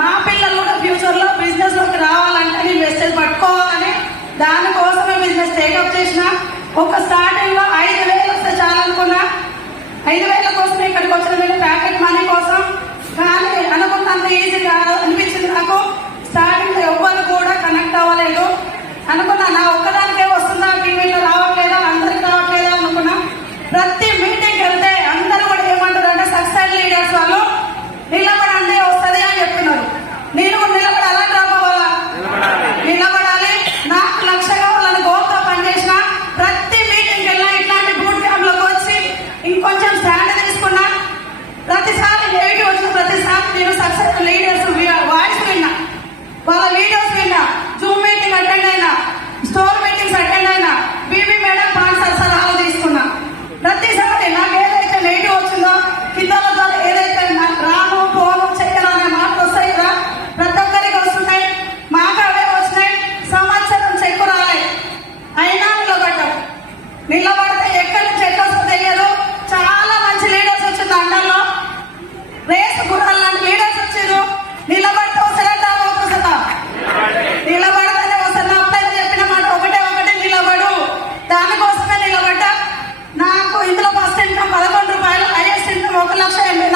మా పిల్లలు కూడా ఫ్యూచర్ లో బిజినెస్ లోకి రావాలంటే నేను మెసేజ్ పట్టుకోవాలని దానికోసమే బిజినెస్ టేకప్ చేసిన. ఒక స్టార్టింగ్ లో 5,000 వస్తే చాలనుకున్నా. 5,000 కోసం ఇక్కడికి వచ్చిన ప్యాకెట్ మనీ కోసం. కానీ అనుకున్నంత ఈజీగా అనిపించింది నాకు. స్టార్టింగ్ లో ఎవ్వరు కూడా కనెక్ట్ అవ్వలేదు. అనుకున్నా నా ఒక్కదానికే వస్తుందా, టీవీలో రావట్లేదా, అందరికి రావట్లేదా అనుకున్నా. ప్రతి మీటింగ్కి వెళ్తే అందరూ కూడా ఏమంటారు అంటే సక్సెస్ లీడర్స్ వాళ్ళు నిలబడండి వస్తుంది అని చెప్తున్నారు. నేను కూడా నిలబడాలా, డ్రాప్ అవ్వాలా? నిలబడాలి. నాకు లక్ష కావాలని గోల్తో పనిచేసిన. ప్రతి మీటింగ్కి వెళ్ళినా ఇట్లాంటి బూట్ క్యాంప్ లోకి వచ్చి ఇంకొంచెం స్టాండ్ తీసుకున్నా. ప్రతిసారి నెగిటివ్ వచ్చిన ప్రతిసారి నేను సక్సెస్ లీడర్స్ వాయిస్ విన్నా, వాళ్ళ వీడియోస్ విన్నా, జూమ్ మీటింగ్ అటెండ్ అయినా, స్టోర్ మీటింగ్స్ అటెండ్ అయినా, బీబీ మేడం పాన్సర్ సలహాలు తీసుకున్నా. ప్రతిసారి నాకు ఏదైతే నెగిటివ్ వచ్చిందో కిందల ద్వారా ఏదైతే నాకు రాను పోను చెయ్యను అనే మాటలు వస్తాయి కదా, ప్రతి ఒక్కరికి వస్తున్నాయి. మాకు అవే వచ్చినాయి. సంవత్సరం చెక్కు రాలే, అయినా నిలబడ్డాం. నిలబడితే ఎక్కడి నుంచి ఎక్కడ వస్తుందో తెలియదు. చాలా మంచి లీడర్స్ వచ్చింది అండర్లో. రేసు గుర్రాలు లాంటి లీడర్స్ వచ్చారు. నిలబడితే వస్తారంటే వస్తుందా? నిలబడతానే వస్తారు. అప్పుడైతే చెప్పిన మాట ఒకటే నిలబడు. దానికోసమే నిలబడ్డా. నాకు ఇందులో ఫస్ట్ ఇన్కమ్ 11 రూపాయలు, హైయెస్ట్ ఇన్కమ్ 1,80,000